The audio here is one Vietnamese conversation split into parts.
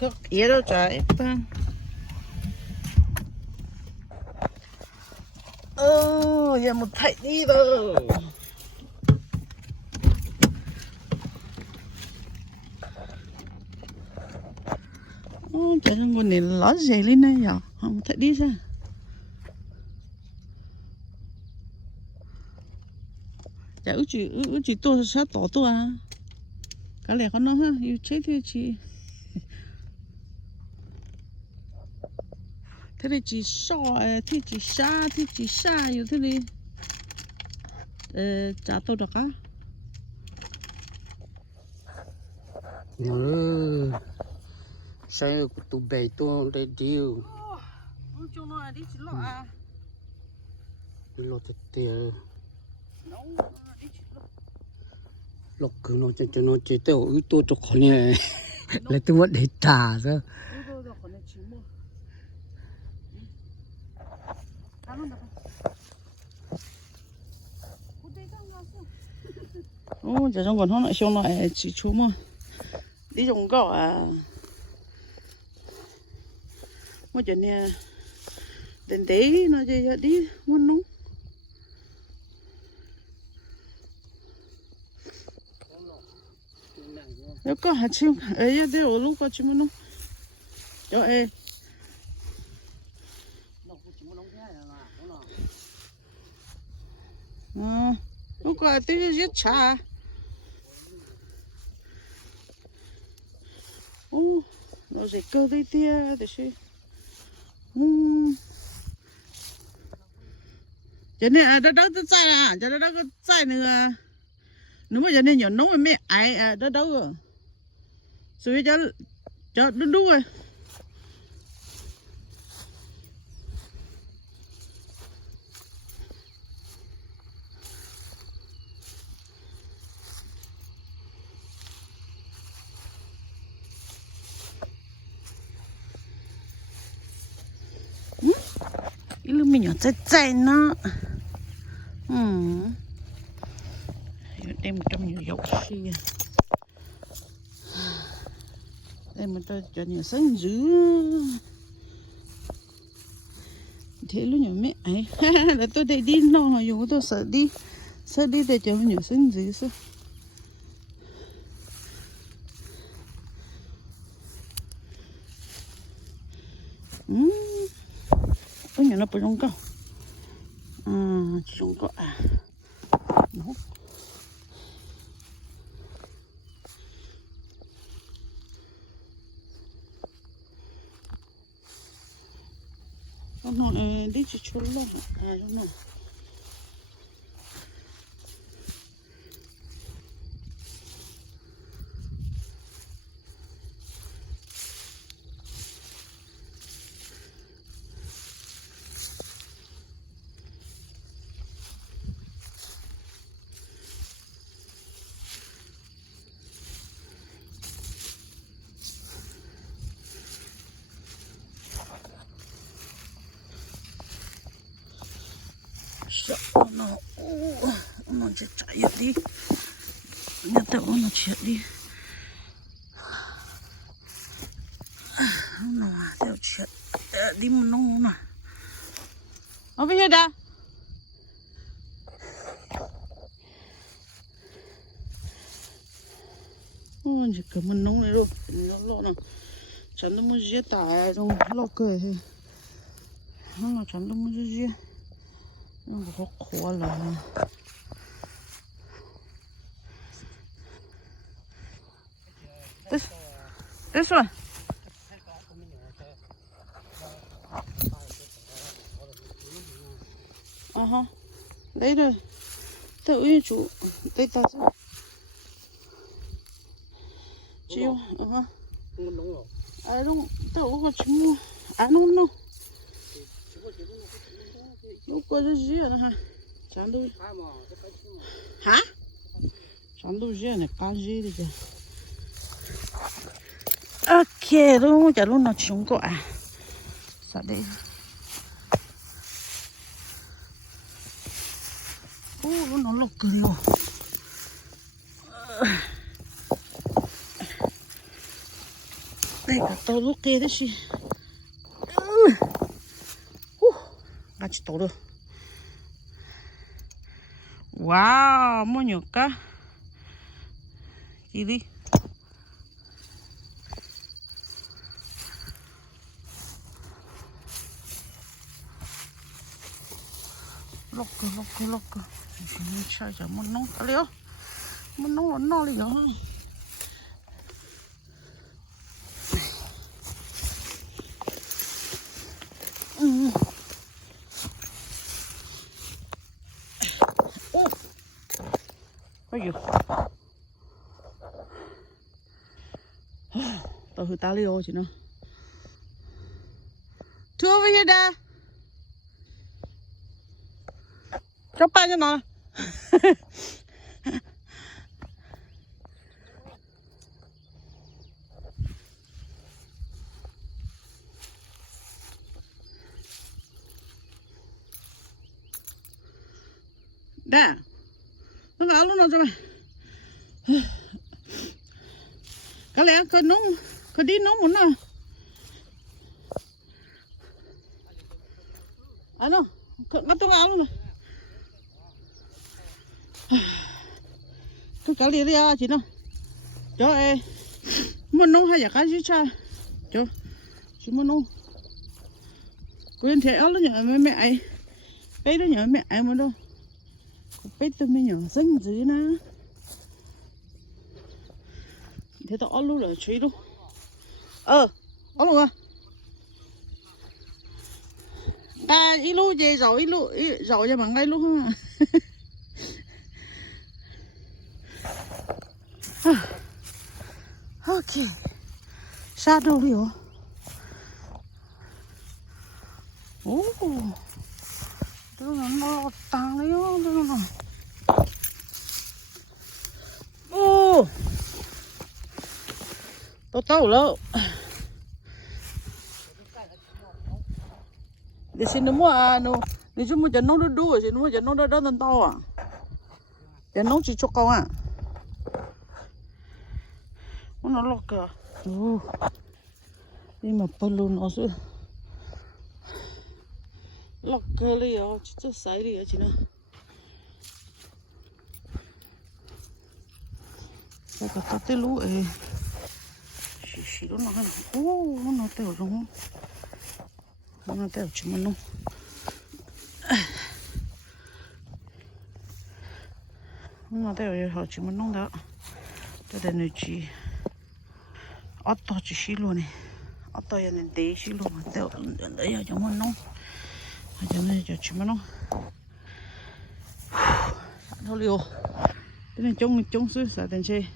có ỉa đâu trời ta. Giờ một thầy đi rồi. Trời ơi, này ló dày lên đây nhở, không thầy đi ra. Chả ước chỉ tôi sát tỏ tôi à. Cái này con nó ha, yêu chết thì chị. Thế này chỉ so, thế chỉ xa, yêu thế này. Chả tôi được á. Sao tụi bè tôi đây điêu. Chúng nó đi chỉ lọ à. Đi lột tiền. Lột cứ nó cho nó chế tao ứ tôi cho con này. Lấy tôi vẫn để trả ra. Giờ trong còn nó lại xong lại chỉ chú mà đi trồng cỏ à. Mà chuyện này đến tí nó chơi đi muốn nóng. Nếu có hạt chim ấy để ở lúc có chim nó cho em lúc có tí giết chả nó sẽ cơ đây tia để xem cho nên đó đó tôi chạy à cho đó có chạy nữa nếu mà cho nên nhỏ nấu mà mẹ ai đó đâu rồi rồi cho đúng đúng rồi cái lúc mình nhỏ chạy nó đem một trong nhiều dầu xì đây mình cho nhiều sáng dữ thế lúc nhỏ mẹ ấy là tôi để đi nó dùng tôi sợ đi để cho nhiều sáng dữ sao ôi nhỏ nó bự trong câu trong câu à nó nó đi chỉ cho luôn đúng rồi sợ nó sẽ chạy đi nhà tao nó chạy đi nó tao chạy đi mà nó mà ở bên đây chỉ cầm mình nông này rồi nó lo nào chẳng nó muốn giết tải trong lo cười thì nó là chẳng nó muốn giết nó có khó là this one đấy rồi tự nhiên chủ đây ta sẽ chiêu đúng tự có chúng đúng không lúc có gì nữa ha chẳng đâu hả chẳng đâu gì này cá gì đi chứ ok đúng chả lúc nào chúng có sao đây nó lộc cười rồi đây cả tàu lúc kia đấy chị 같이 돌어. 와우, 뭐냐까? 이리. 로크. 차자 못 농, 빨리요. 못 농, 안 나리요. Ôi tao hư tá liô chị nó thưa với đây đa cho ba cho nó đa nó ngáo luôn nào cho mày có lẽ có nóng có đi nóng muốn nào nó ngắt tôi ngáo luôn rồi cứ cả lì đi à chị nó cho em muốn nóng hay là cái gì cha cho chị muốn nóng quên thế áo nó nhở mẹ ấy bé nó nhở mẹ ấy mà đâu bé tôi mới nhở xinh gì nè thế tao ăn luôn rồi chơi luôn ăn luôn à ta ít lúc về rồi ít lúc rồi cho bằng ngay luôn ok xa đâu đi hả tôi là nó tăng đấy tôi tao lỡ để xin nó mua nó để chúng mình cho nó đu xin nó cho nó đỡ đỡ tao à để nó chỉ cho con à nó lọt cả đi mà balloon nó rồi lọt cả liền chỉ cho sai đi à chị nó cái cái tê lú ấy xí nó hay nó teo rồi nó teo chứ mà nó teo rồi họ chứ mà nó đó cho nên là chỉ ớt to chỉ xí luôn này ớt to là nên té xí luôn mà teo đấy ở trong mà nó cho nên cho chứ mà nó thôi liều thế nên chống xứ sao tên chơi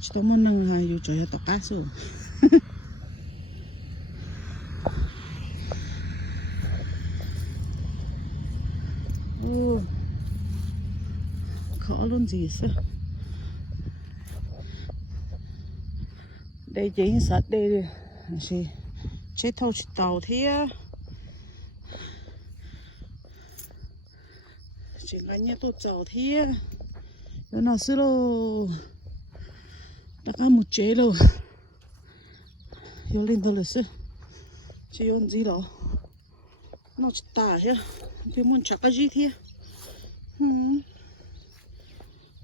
chỉ tao muốn nâng hai dù trời tao cá sữa khó luôn gì sao đây chỉ sạch đây gì chế thâu chỉ tàu thế chỉ là nhớ tôi tàu thế nó nào xưa luôn đã có một chế rồi vô lên thôi là xưa chỉ用gì đó nó chỉ tả chứ thì muốn chắc cái gì thế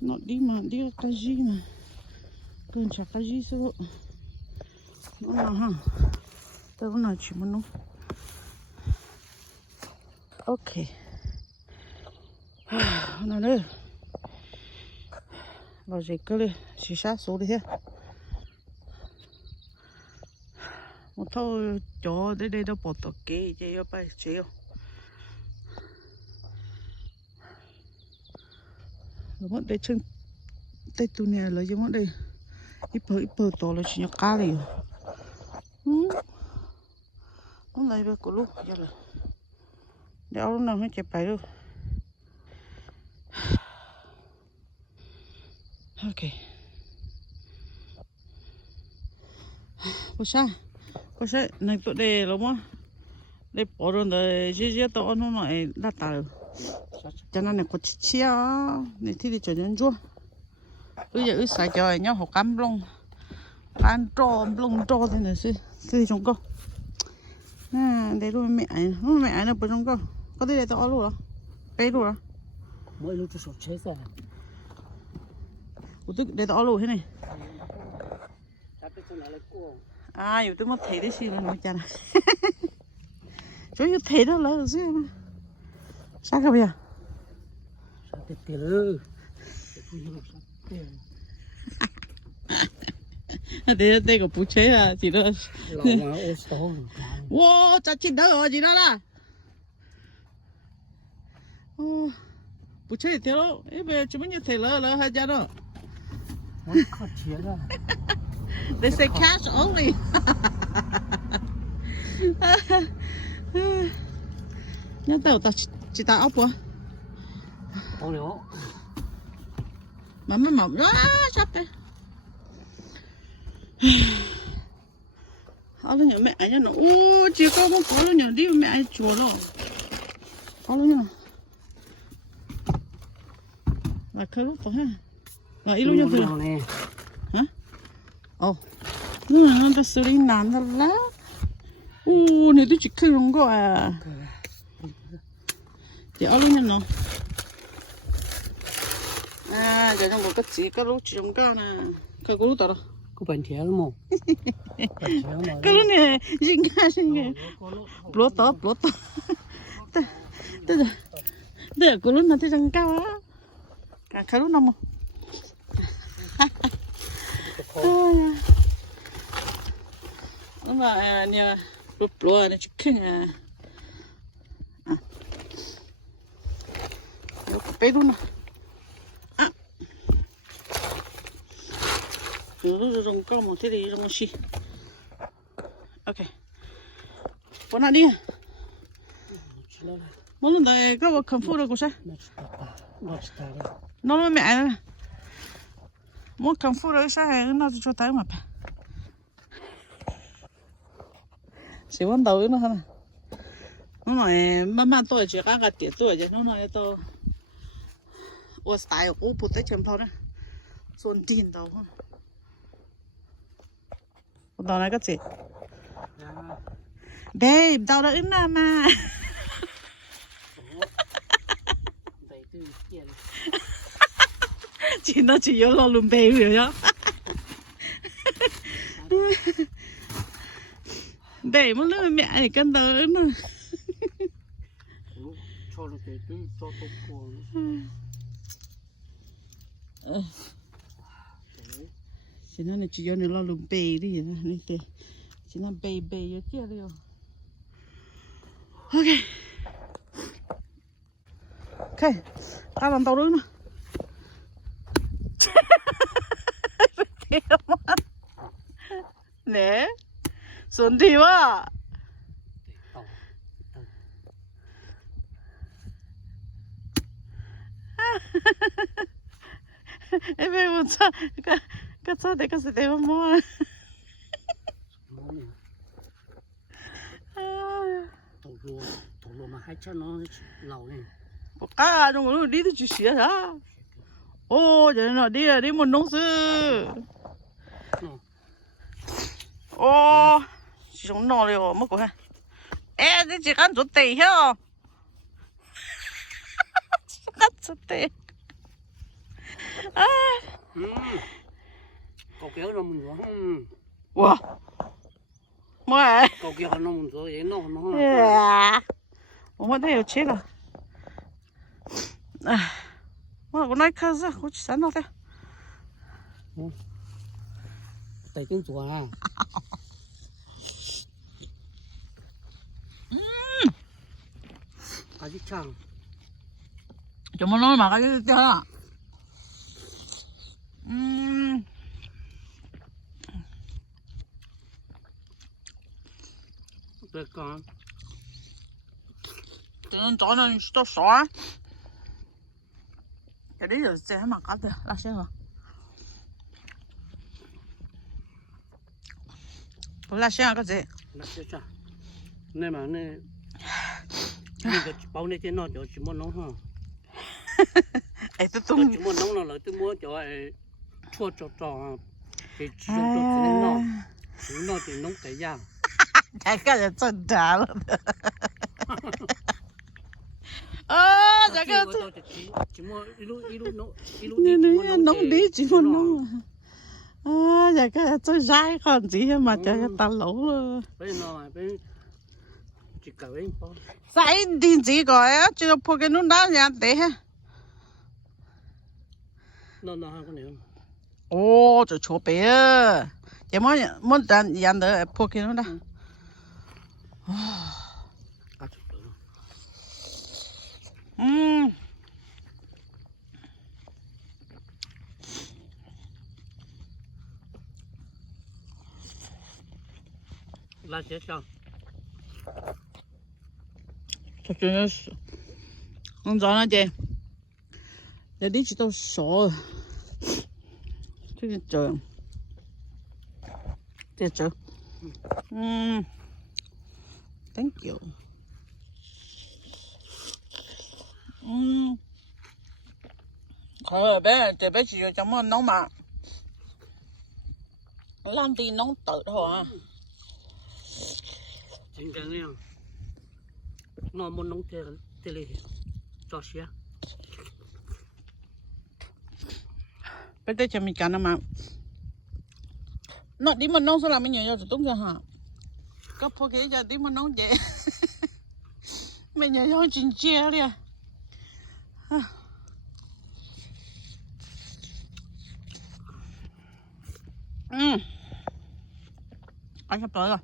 nó đi mà đi cái gì mà cần chắc cái gì sao nó nào ha tao nó chỉ muốn nó ok nào đây vào gì cơ đi chỉ sát số đi thế một thôi chỗ đây đâu bỏ tờ kê chơi ở bay chơi rồi bọn đây chân tay tu nè lấy cho bọn đây ít bờ to là chỉ nhặt cá này hôm nay về cổ lúc giờ là đéo lúc nào hết chạy bay đâu ok có sao này tụi đây lắm á đây bỏ rồi đấy chỉ tao ăn nó này đã tao cho nên là có chia này thì cho nhân chúa bây giờ xài cho nhau học cắm luôn ăn trò lông trò thế này xí trong câu à để luôn mẹ ảnh nó bự trong câu có thể để tao luôn đó đây luôn đó mỗi lúc cho sốt chết rồi ủa tức để tao luôn thế này chắc cái chỗ này là cô àอยู่tôi mất thấy đấy xí luôn cha này chỗ như thấy đó là gì mà sao cái bây giờ sao tiệt tiệt ư để đây có bút chế à chỉ đó lòng mà ô tô wow chả chín đâu rồi gì đó là bút chế thì đó ấy bây giờ chúng mình như thế là hay cha đó khó chia ra they say cash only nhớ tao chỉ tao ốc quá tao liệu mà mỏng đó sắp đây họ luôn nhớ mẹ anh nó ô chỉ có một có luôn nhớ đi mẹ anh chùa lo có luôn nhớ là khơi lúc thôi ha là ít luôn nhớ thôi nè hả ồ nó đã xử lý nản thật lá ô này tôi chỉ khơi luôn cơ à thì ở luôn nhớ nó à giờ trong có cái gì cái lúc trong cái nè cái lúc đó có bệnh thiếu không cái lúc này dính cái lúa to tức là cái lúc nào thì chẳng cao á cả cái lúc nào mà mà nè lúa này chicken à bé luôn à rồi rong câu một thế thì rong xì ok bọn nào đi muốn lần này có một khẩn phu được không sao nó mẹ này muốn khẩn phu được sao nó cho tới mà chỉ muốn đầu nó hơn nó nói mama tôi chỉ có cái tiền tôi chứ nó nói tôi我style我不得钱跑呢，说颠倒哈。我到那个字，babe 到了ứng nào mà。chỉ nó chỉ có lo lùm bèo rồi đó. để một lúc mẹ này cân tờ ứng nào. cho nó cái cho tôi cuồng chỉ nó này chỉ có nó lo lùm bèo đi vậy nên thế chỉ nó bèo bèo chứ đi rồi ok ok ta làm tàu đứng nè nè xuân thì quá em phải muốn sao cái sao để cái gì để mà mua tổ lúa mà hai chân nó lẩu này à trong nó đi thì chỉ xía hả ô giờ nó đi là đi một nông sư ô chỉ trong nó rồi mất của ha ê thì chỉ cần chút tiền hả chỉ cần chút tiền à cậu kéo nó mình rồi wow 뭐야 cậu kéo nó mình rồi vậy nó我都有钱了哎我那可是我去山了的tay tiếng chùa à cái gì chẳng怎么弄嘛个就掉了对干等人早上到啥cái đấy giờ sẽ mặc áo là xem mà là xem cái gì là xem sao nên mà nên cái bao này trên nó cho chỉ muốn nấu ha ấy tôi tung chỉ muốn nấu là tôi mua cho chua cho chỉ dùng cho cái nó thì nó cái gì Chả cái là chân trả luôn. Chả cái chỉ mua nóng đi chỉ muốn nóng. Chả cái là chân dai còn gì mà chả cái ta lẩu luôn. bây giờ bây chỉ cả bên bao Sai điện chỉ gọi á, chỉ là phụ cái nó đá nhà để ha. nó hai con này Cho chỗ bé. Chỉ muốn đàn nhận được phụ cái nó đá. là chết sao thật sự là không rõ nó chị để đi chỉ tao sợ thế thì trời thế trời thank you thôi bé chị bé chỉ cho món nấu mà làm gì nấu tự thôi à chính cái này nó muốn nông thế này cho xe bây giờ chỉ mình cắn mà nó đi mà nông sao làm mình nhớ cho đúng chưa hả có phụ cái giờ đi mà nông vậy mình nhớ cho chín chia đi anh sắp tới rồi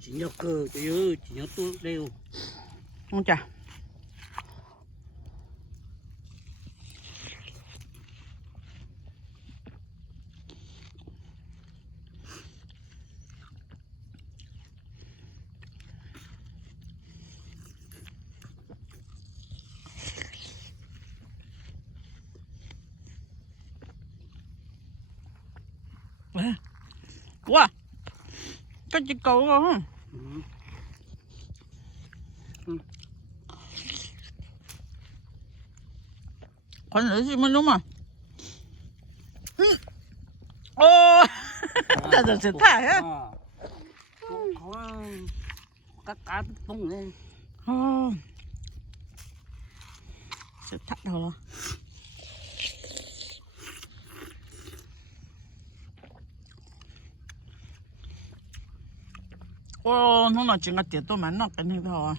chỉ nhớ cơ chứ chỉ nhớ tôi đều không chả wow cái chỉ cầu rồi còn nữa gì mà đúng mà thật là sự thải á các cá tung lên sự thải đâu rồi nó là chuyện cái tiệt tôi mà nó cái này thôi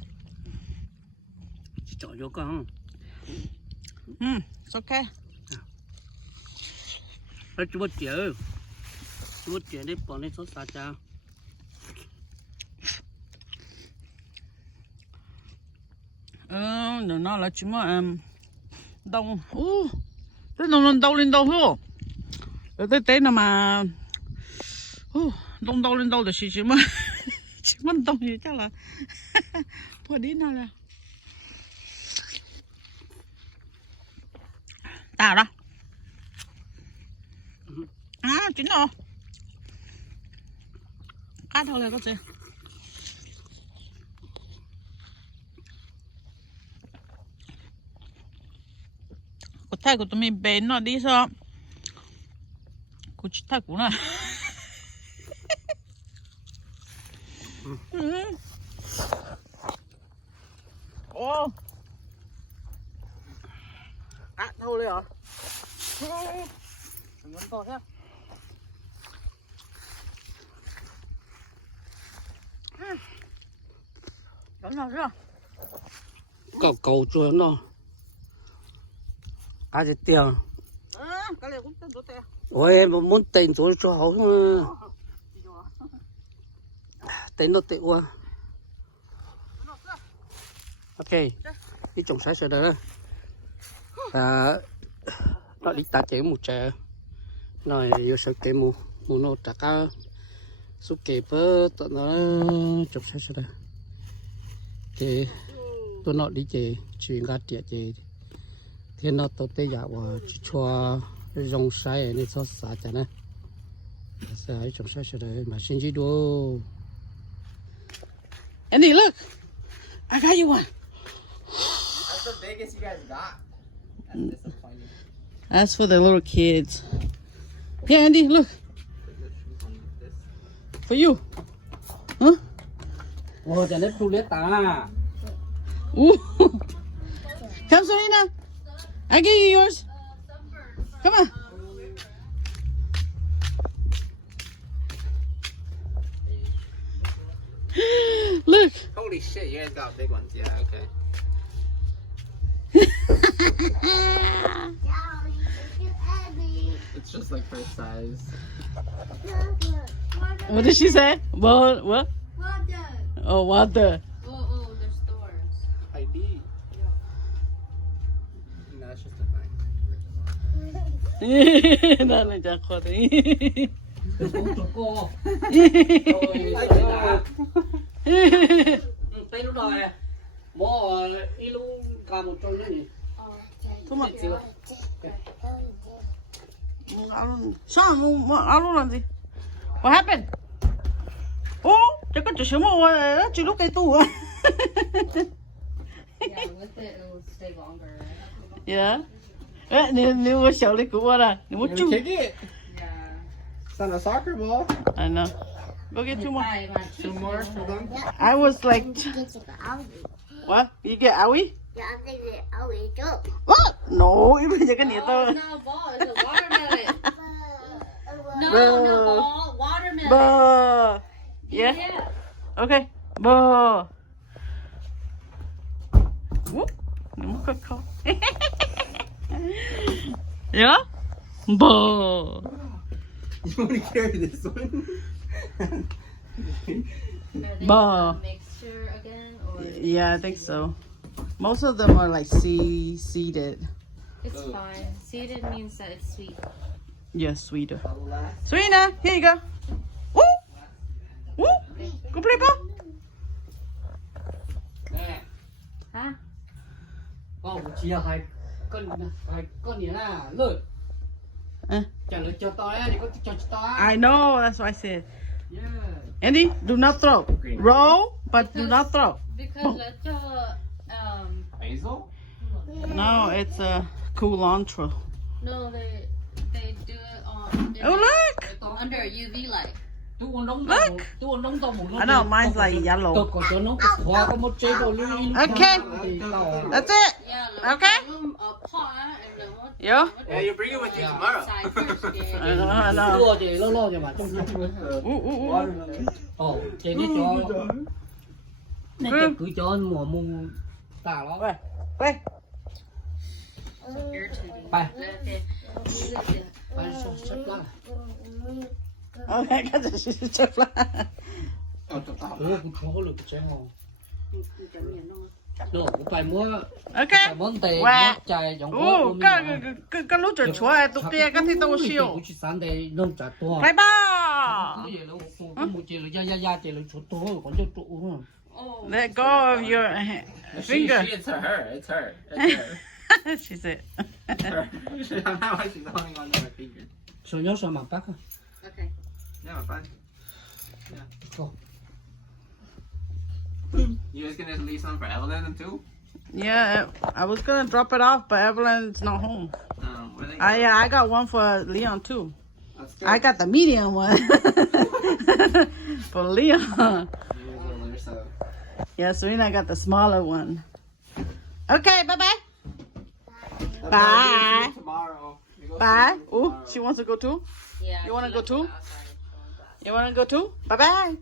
chỉ chọn vô con it's okay chú bớt chở đi bỏ lên số xa cha đừng nói là chỉ mà đông tới nó đông lên đâu hả rồi tới nào mà đông lên đâu thì chỉ mà chỉ mà đông thì chắc là vừa đi nào là tao đó chín rồi cá thôi là có gì cô thay của tụi mình bén nó đi sao cô chỉ thay của nó thôi đi hả đừng to thế cầu chuối nó cá gì tiền cái này cũng tên số tiền ôi mà muốn tiền chuối cho hậu tiền nó tệ quá ok đi trồng trái sợi đó nó đi ta chế một trẻ rồi yêu sợ cái mù nó trả cá số kề bơ tụi nó trồng trái sợi đó thì tôi nó đi chế chuyện gạt tiệt chế thì nó tôi tây giả và chỉ cho rong sai này cho xả chả nè sai trồng trái sợi đó mà xin chỉ đua Andy, look, I got you one. That's the biggest you guys got. That's disappointing. That's for the little kids. Here, Andy, look. For you. Huh? Ồ, giờ nếp tu lết ta. Ooh. Come, Serena. I give you yours. Come on. Look. Holy shit, you guys got big ones. Yeah, okay. It's just like her size. What did she say? What? Water. Oh, water. Oh, there's stores. ID. No, it's just a thing. Đó là chắc khó đấy. Cho cô. Tay lúc rồi. Bố đi luôn cả một trong nữa nhỉ. Thôi mà. Sao mà alo làm gì? What happened? Chứ có chuyện mà chỉ lúc cái tủ à? Yeah, with it, it will stay longer. Yeah. Nếu mà xấu thì cũng là, nếu mà You chú. gonna kick it? Yeah. It's not a soccer ball. I know. Go get two more. Two more for them. I was like, what? You get owie? What? No, you don't get any Oh, of it's not a ball, it's a watermelon. No, Bro. no ball, watermelon. Bơ. Yeah? Yeah. Okay. Bơ. Whoop. Đừng có khó. Yeah? Bơ. You want to carry this one? Are they Ball. a mixture again, or Yeah, I think so. Most of them are like seeded. it's fine. Seeded means that it's sweet. Yeah, sweeter. Serena, here you go. Woo! Woo! Go play ball. Nè, Huh? con chia hai con nhỉ là lười. Trả lời cho tao á, thì có cho tao. I know, that's what I said. Yeah. Andy, do not throw. Roll, but do not throw. Because that's Basil? No, it's a culantro. no, they do it on Oh, look! under UV light. Tôi còn đóng Look. tôi còn đóng tao một I know, mine's like yellow. Tôi còn cho nó hoa có một chế độ lưu. Okay. That's it. Yeah, Okay. a pot and then what? Yeah? Yeah, you bring it with you tomorrow. Side first, I yeah. know, I know. Lo thì lo cho mà trong Ooh. ồ thì nó cho nó cứ cho mùa mua tà nó Wait, wait. Irritating. Bye. Okay. phải sắp lá Okay, cái gì chết là. cũng khó được cái ngon đồ cũng phải mua Okay. phải món tề Wow. món chai giống Ooh, cái lúc trở chúa ấy, tụi tia cái thì tôi siêu. cũng chỉ sáng đây nông trả to Play ball. cái gì đâu cũng một chỉ là ya chỉ là chỗ to còn chỗ trụ Oh. Let go of your finger. It's her. It's her. It's her. She said. Her. I'm not why she's holding on to my finger. số nhớ sao mà bác Okay. No, fine. Go. You guys gonna leave some for Evelyn too? Yeah, I was gonna drop it off, but Evelyn's not home. Where they I got one for Leon too. That's good. I got the medium one for Leon. You guys will learn so. Yeah, Serena got the smaller one. Okay, bye bye. Bye. Tomorrow. We go Bye. swimming Oh, tomorrow. she wants to go too. Yeah. You wanna she go left too? it outside. You wanna go too? Bye bye.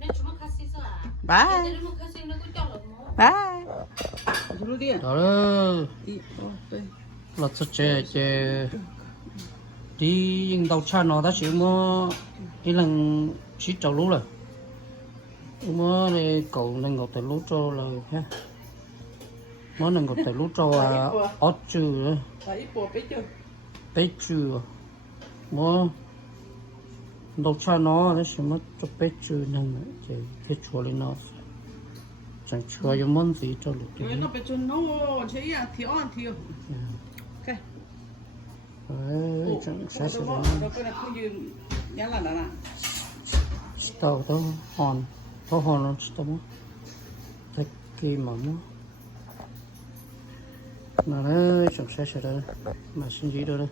Nên chúng nó cắt xí sao à? Bye. Nên nó cắt xí nó cứ cho là mua. Bye. đó là cho chơi đi những đầu cha nó đã chỉ mua đi lần chỉ trâu lú rồi mua này cậu nên ngọc tới lú trâu rồi ha mua nên ngọc tới lú trâu à ót chư rồi bé chư mua đầu cha nó đã chỉ mua cho bé chư nên chơi cái chùa lên nó chẳng chùa có món gì cho được cái Nó bị chun nó chế à thiếu ăn thiếu. Okay. đấy chẳng sao sao Nó cái này không dừng nhá là nè. tao tao hòn nó tao muốn thay kia mà muốn nó đấy chẳng sao sao đấy mà xin gì đâu đấy